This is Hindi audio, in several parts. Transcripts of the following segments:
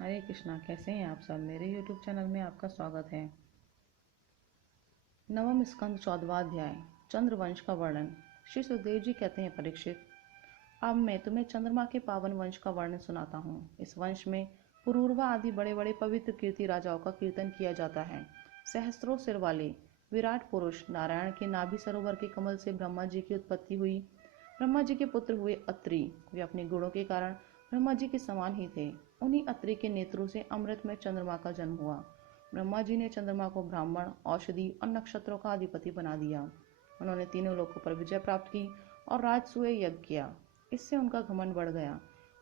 हरे कृष्णा। कैसे हैं आप सब? मेरे YouTube चैनल में आपका स्वागत है। नवम स्कंद 14वां अध्याय। चंद्रवंश का वर्णन। श्री सुखदेव जी कहते हैं, परीक्षित, अब मैं तुम्हें चंद्रमा के पावन वंश का वर्णन सुनाता हूँ। इस वंश में पुरूरवा आदि बड़े बड़े पवित्र कीर्ति राजाओं का कीर्तन किया जाता है। सहस्त्रों सिर वाले विराट पुरुष नारायण के नाभि सरोवर के कमल से ब्रह्मा जी की उत्पत्ति हुई। ब्रह्मा जी के पुत्र हुए अत्रि। वे अपने गुणों के कारण ब्रह्मा जी के समान ही थे। उन्हीं अत्रि के नेत्रों से अमृत में चंद्रमा का जन्म हुआ। ब्रह्मा जी ने चंद्रमा को ब्राह्मण, औषधि और नक्षत्रों का अधिपति बना दिया। उन्होंने तीनों लोकों पर विजय प्राप्त की और राजसूय यज्ञ किया। इससे उनका घमंड बढ़ गया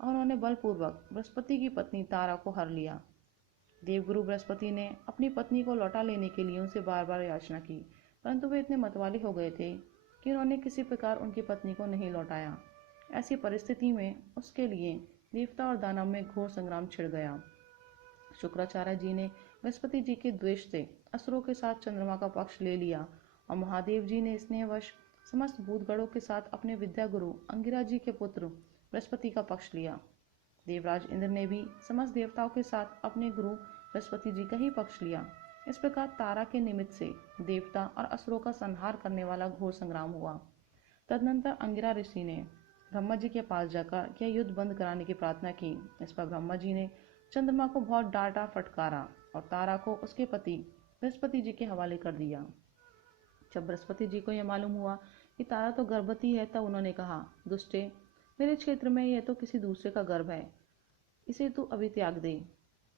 और उन्होंने बलपूर्वक बृहस्पति की पत्नी तारा को हर लिया। देवगुरु बृहस्पति ने अपनी पत्नी को लौटा लेने के लिए उनसे बार बार याचना की, परंतु वे इतने मतवाले हो गए थे कि उन्होंने किसी प्रकार उनकी पत्नी को नहीं लौटाया। ऐसी परिस्थिति में उसके लिए देवता और दानव में घोर संग्राम छिड़ गया। शुक्राचार्य जी ने बृहस्पति जी के द्वेष से असुरों के साथ चंद्रमा का पक्ष ले लिया और महादेव जी ने स्नेहवश समस्त भूतगणों के साथ अपने विद्या गुरु अंगिरा जी के पुत्र बृहस्पति का पक्ष लिया। देवराज इंद्र ने भी समस्त देवताओं के साथ अपने गुरु बृहस्पति जी का ही पक्ष लिया। इस प्रकार तारा के निमित्त से देवता और असुरों का संहार करने वाला घोर संग्राम हुआ। तदनंतर अंगिरा ऋषि ने ब्रह्मा जी के पास जाकर यह युद्ध बंद कराने की प्रार्थना की। इस पर ब्रह्मा जी ने चंद्रमा को बहुत डांटा फटकारा और तारा को उसके पति बृहस्पति जी के हवाले कर दिया। जब बृहस्पति जी को यह मालूम हुआ कि तारा तो गर्भवती है, तब उन्होंने कहा, दुष्टे, मेरे क्षेत्र में यह तो किसी दूसरे का गर्भ है। इसे तू अभी त्याग दे,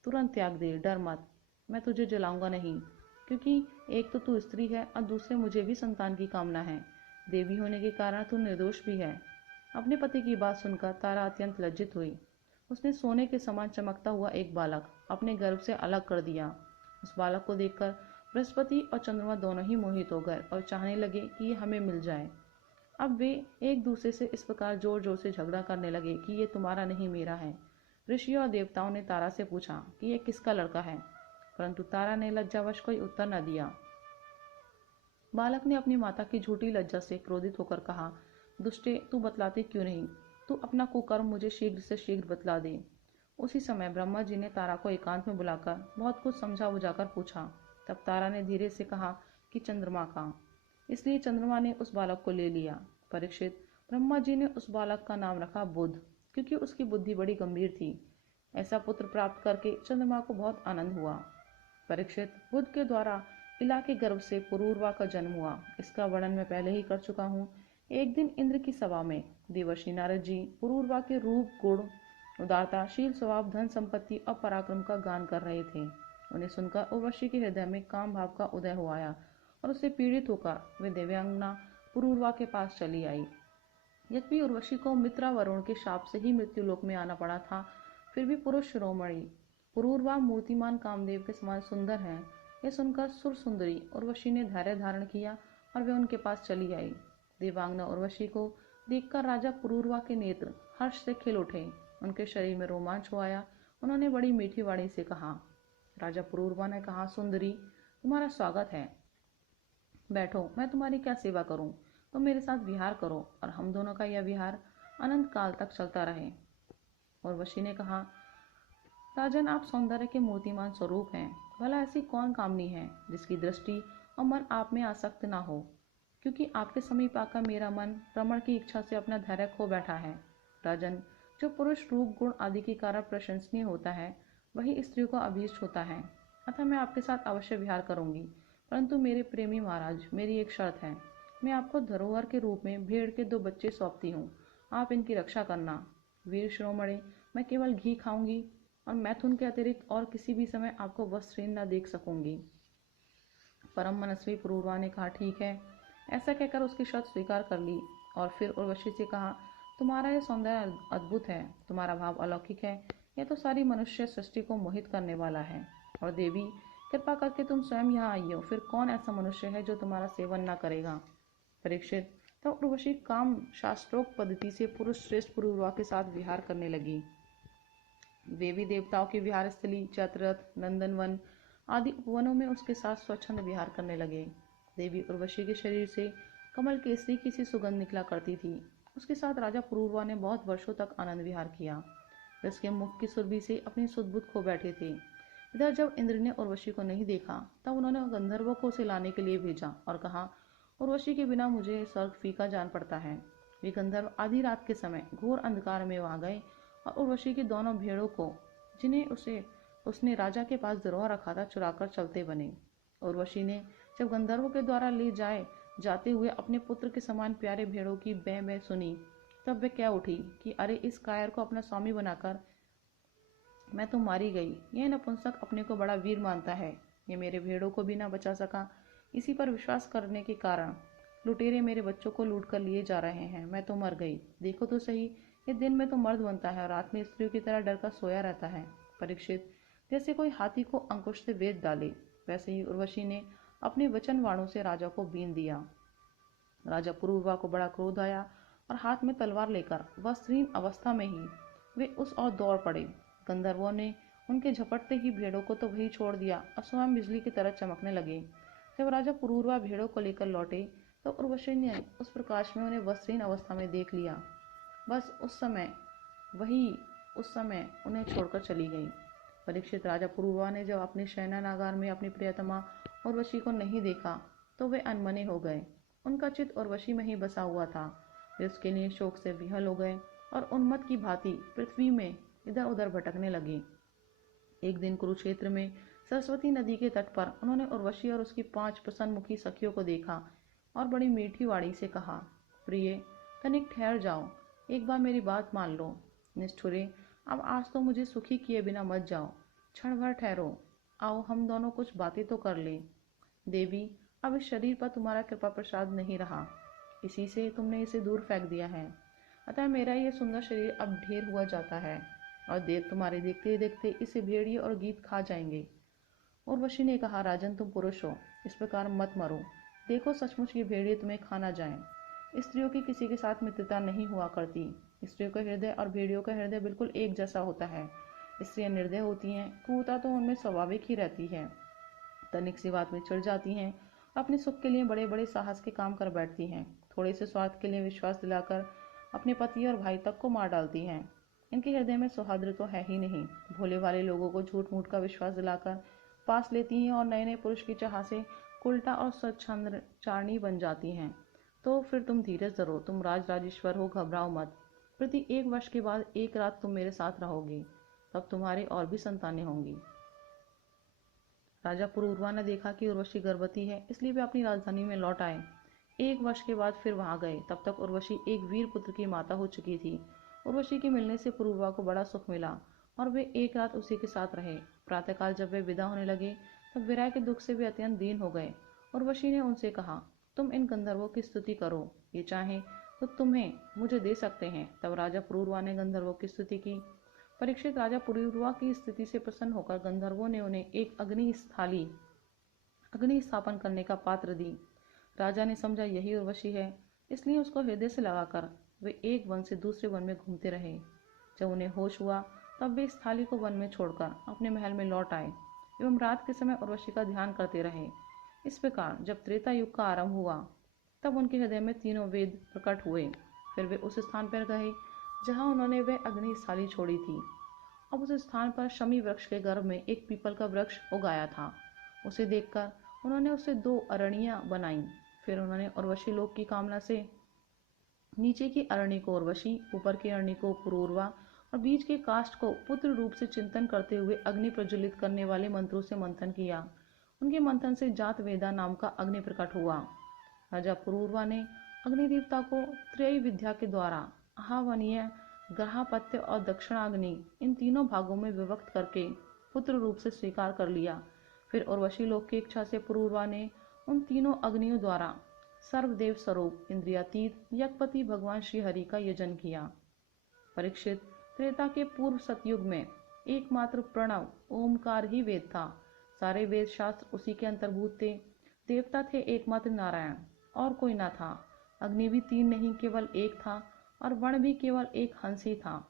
तुरंत त्याग दे, डर मत। मैं तुझे जलाऊंगा नहीं, क्योंकि एक तो तू स्त्री है और दूसरे मुझे भी संतान की कामना है। देवी होने के कारण तू निर्दोष भी है। अपने पति की बात सुनकर तारा अत्यंत लज्जित हुई। उसने सोने के समान चमकता हुआ एक बालक अपने गर्भ से अलग कर दिया। उस बालक को देखकर बृहस्पति और चंद्रमा दोनों ही मोहित हो गए और चाहने लगे कि ये हमें मिल जाए। अब वे एक दूसरे से इस प्रकार जोर जोर से झगड़ा करने लगे कि ये तुम्हारा नहीं, मेरा है। ऋषियों और देवताओं ने तारा से पूछा कि ये किसका लड़का है, परंतु तारा ने लज्जावश कोई उत्तर न दिया। बालक ने अपनी माता की झूठी लज्जा से क्रोधित होकर कहा, दुष्टे, तू बतलाती क्यों नहीं? तू अपना कुकर्म मुझे शीघ्र से शीघ्र बतला दे। उसी समय ब्रह्मा जी ने तारा को एकांत में बुलाकर बहुत कुछ समझा बुझाकर पूछा। तब तारा ने धीरे से कहा कि चंद्रमा का। इसलिए चंद्रमा ने उस बालक को ले लिया। परीक्षित, ब्रह्मा जी ने उस बालक का नाम रखा बुध, क्योंकि उसकी बुद्धि बड़ी गंभीर थी। ऐसा पुत्र प्राप्त करके चंद्रमा को बहुत आनंद हुआ। परीक्षित, बुध के द्वारा इला के गर्भ से पुरूरवा का जन्म हुआ। इसका वर्णन मैं पहले ही कर चुका हूँ। एक दिन इंद्र की सभा में देवर्षि नारद जी पुरूरवा के रूप, गुण, उदारता, शील स्वभाव, धन संपत्ति और पराक्रम का गान कर रहे थे। उन्हें सुनकर उर्वशी के हृदय में काम भाव का उदय हो आया और उससे पीड़ित होकर वे दिव्यांगना पुरूरवा के पास चली आई। यद्यपि उर्वशी को मित्रा वरुण के शाप से ही मृत्यु लोक में आना पड़ा था, फिर भी पुरुष शिरोमणि पुरूरवा मूर्तिमान कामदेव के समान सुंदर है, यह सुनकर सुर सुंदरी उर्वशी ने धैर्य धारण किया और वे उनके पास चली आई। देवांगना उर्वशी को देखकर राजा पुरूरवा के नेत्र हर्ष से खिल उठे। उनके शरीर में रोमांच हो आया। उन्होंने बड़ी मीठी वाणी से कहा। राजा पुरूरवा ने कहा, सुंदरी, तुम्हारा स्वागत है। बैठो, मैं तुम्हारी क्या सेवा करूं? तुम मेरे साथ विहार करो और हम दोनों का यह विहार अनंत काल तक चलता रहे। उर्वशी ने कहा, राजन, आप सौंदर्य के मूर्तिमान स्वरूप हैं। भला ऐसी कौन कामनी है जिसकी दृष्टि और मन आप में आसक्त ना हो? क्योंकि आपके समीप आकर मेरा मन रमण की इच्छा से अपना धैर्य खो बैठा है। राजन, जो पुरुष रूप, गुण आदि के कारण प्रशंसनीय होता है, वही स्त्री को अभीष्ट होता है। अतः मैं आपके साथ अवश्य विहार करूंगी, परंतु मेरे प्रेमी महाराज, मेरी एक शर्त है। मैं आपको धरोहर के रूप में भेड़ के 2 बच्चे सौंपती हूँ। आप इनकी रक्षा करना। वीर शिरोमणि, मैं केवल घी खाऊंगी और मैथुन के अतिरिक्त और किसी भी समय आपको वस्त्रहीन न देख सकूंगी। परम मनस्वी पुरूरवा ने कहा, ठीक है। ऐसा कहकर उसकी शर्त स्वीकार कर ली और फिर उर्वशी से कहा, तुम्हारा यह सौंदर्य अद्भुत है, तुम्हारा भाव अलौकिक है, यह तो सारी मनुष्य सृष्टि को मोहित करने वाला है। और देवी, कृपा करके तुम स्वयं यहाँ आई हो, फिर कौन ऐसा मनुष्य है जो तुम्हारा सेवन न करेगा? परीक्षित, तब उर्वशी काम शास्त्रोक्त पद्धति से पुरुष श्रेष्ठ पुरूरवा के साथ विहार करने लगी। देवी देवताओं की विहार स्थली, चैत्ररथ, नंदनवन आदि उपवनों में उसके साथ स्वच्छंद विहार करने लगे। देवी उर्वशी के शरीर से कमल केसरी की सी सुगंध निकला करती थी। उसके साथ राजा पुरूरवा ने बहुत वर्षों तक आनंद विहार किया। वे उसके मुख की सुरभि से अपनी सुध-बुध खो बैठे थे। इधर जब इंद्र ने उर्वशी को नहीं देखा, तब उन्होंने गंधर्वों को उसे लाने के लिए भेजा और कहा, उर्वशी के बिना मुझे स्वर्ग फीका जान पड़ता है। वे गंधर्व आधी रात के समय घोर अंधकार में वहां गए और उर्वशी की दोनों भेड़ों को, जिन्हें उसने राजा के पास गिरवा रखा था, चुराकर चलते बने। उर्वशी ने जब गंधर्वों के द्वारा ले जाते हुए अपने पुत्र के समान प्यारे भेड़ों की बै बै सुनी, तब वे कह उठी कि अरे, इस कायर को अपना स्वामी बनाकर मैं तो मारी गई। यह नपुंसक अपने को बड़ा वीर मानता है। ये मेरे भेड़ों को भी ना बचा सका। इसी पर विश्वास करने के कारण लुटेरे मेरे बच्चों को लूट कर लिए जा रहे हैं। मैं तो मर गई। देखो तो सही, ये दिन में तो मर्द बनता है और रात में स्त्रियों की तरह डर कर सोया रहता है। परीक्षित, जैसे कोई हाथी को अंकुश से वेद डाले, वैसे ही उर्वशी ने अपने वचन वाणों से राजा को बीन दिया। राजा पुरूरवा को बड़ा क्रोध आया और हाथ में तलवार लेकर वस्त्रहीन अवस्था में ही वे उस ओर दौड़ पड़े। गंधर्वों ने उनके झपटते ही भेड़ों को तो वही छोड़ दिया और स्वयं बिजली की तरह चमकने लगे। जब राजा पुरूरवा भेड़ों को लेकर लौटे तो उर्वशी ने उस प्रकाश में उन्हें वस्त्रहीन अवस्था में देख लिया। बस उस समय उन्हें छोड़कर चली गई। परीक्षित, राजा पुरूरवा ने जब अपने शयनागार में अपनी प्रियतमा उर्वशी को नहीं देखा तो वे अनमने हो गए। उनका चित्त उर्वशी में ही बसा हुआ था। वे उसके लिए शोक से विह्वल हो गए और उन्मत्त की भांति पृथ्वी में इधर उधर भटकने लगे। एक दिन कुरुक्षेत्र में सरस्वती नदी के तट पर उन्होंने उर्वशी और उसकी 5 प्रसन्नमुखी सखियों को देखा और बड़ी मीठी वाणी से कहा, प्रिय, तनिक ठहर जाओ, एक बार मेरी बात मान लो। निष्ठुरे, अब आज तो मुझे सुखी किए बिना मत जाओ, क्षण भर ठहरो। आओ, हम दोनों कुछ बातें तो कर लें। देवी, अब इस शरीर पर तुम्हारा कृपा प्रसाद नहीं रहा, इसी से तुमने इसे दूर फेंक दिया है। अतः मेरा यह सुंदर शरीर अब ढेर हुआ जाता है और देव तुम्हारे देखते देखते इसे भेड़िए और गीत खा जाएंगे। उर्वशी ने कहा, राजन, तुम पुरुष हो, इस प्रकार मत मरो। देखो, सचमुच ये भेड़िए तुम्हें खा ना जाएं। स्त्रियों की किसी के साथ मित्रता नहीं हुआ करती। स्त्रियों का हृदय और भेड़ियों का हृदय बिल्कुल एक जैसा होता है। स्त्रियां निर्दय होती हैं, क्रूरता तो उनमें स्वाभाविक ही रहती है। तनिक सी बात में चिढ़ जाती हैं, अपने सुख के लिए बड़े बड़े साहस के काम कर बैठती हैं। थोड़े से स्वार्थ के लिए विश्वास दिलाकर अपने पति और भाई तक को मार डालती हैं। इनके हृदय में सौहार्द तो है ही नहीं। भोले वाले लोगों को झूठ मूठ का विश्वास दिलाकर पास लेती हैं और नए नए पुरुष की चाह से उल्टा और स्वच्छंद चारणी बन जाती हैं। तो फिर तुम धीरज धरो, तुम राजराजेश्वर हो, घबराओ मत। प्रति 1 वर्ष के बाद एक रात तुम मेरे साथ रहोगे, तब तुम्हारे और भी संतानें होंगी। राजा पुरूरवा ने देखा कि उर्वशी गर्भवती है, इसलिए वे अपनी राजधानी में लौट आए। 1 वर्ष के बाद फिर वहां गए। तब तक उर्वशी एक वीर पुत्र की माता हो चुकी थी। उर्वशी के मिलने से पुरूरवा को बड़ा सुख मिला और वे एक रात उसी के साथ रहे। प्रातःकाल जब वे विदा होने लगे तब विरह के दुख से वे अत्यंत दीन हो गए। उर्वशी ने उनसे कहा, तुम इन गंधर्वों की स्तुति करो, ये चाहें तो तुम्हें मुझे दे सकते हैं। तब राजा पुरूरवा ने गंधर्वों की स्तुति की। परीक्षित, राजा पुरूरवा की स्थिति से प्रसन्न होकर गंधर्वों ने उन्हें एक अग्नि स्थापन करने का पात्र दी। राजा ने समझा यही उर्वशी है, इसलिए उसको हृदय से लगाकर वे एक वन से दूसरे वन में घूमते रहे। जब उन्हें होश हुआ तब वे इस थाली को वन में छोड़कर अपने महल में लौट आए एवं रात के समय उर्वशी का ध्यान करते रहे। इस प्रकार जब त्रेता युग का आरंभ हुआ तब उनके हृदय में तीनों वेद प्रकट हुए। फिर वे उस स्थान पर गए जहाँ उन्होंने वह अग्नि थाली छोड़ी थी। अब उस स्थान पर शमी वृक्ष के गर्भ में एक पीपल का वृक्ष उगाया था। उसे देखकर उन्होंने उससे 2 अरणियां बनाई। फिर उन्होंने उर्वशी लोक की कामना से नीचे की अरण्य को उर्वशी, ऊपर की अरण्य को पुरूरवा और बीच के काष्ठ को पुत्र रूप से चिंतन करते हुए अग्नि प्रज्वलित करने वाले मंत्रों से मंथन किया। उनके मंथन से जात वेदा नाम का अग्नि प्रकट हुआ। राजा पुरूरवा ने अग्नि देवता को त्रय विद्या के द्वारा आह्वनीय, ग्रहापत्य और दक्षिणाग्नि इन तीनों भागों में विभक्त करके पुत्र रूप से स्वीकार कर लिया। फिर उर्वशी लोक की इच्छा से पुरूरवा ने उन तीनों अग्नियों द्वारा सर्वदेव स्वरूप इंद्रियातीत यज्ञपति भगवान श्री हरि का यजन किया। परीक्षित, त्रेता के पूर्व सतयुग में एकमात्र प्रणव ओमकार ही वेद था। सारे वेद शास्त्र उसी के अंतर्भूत थे। देवता थे एकमात्र नारायण, और कोई ना था। अग्नि भी 3 नहीं केवल एक था और वण भी केवल एक हंस ही था।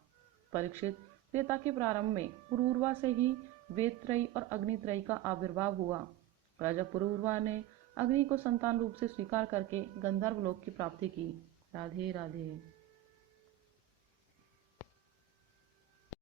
परीक्षित, त्रेता के प्रारंभ में पुरूरवा से ही वेदत्रयी और अग्नित्रयी का आविर्भाव हुआ। राजा पुरूरवा ने अग्नि को संतान रूप से स्वीकार करके गंधर्व लोक की प्राप्ति की। राधे राधे।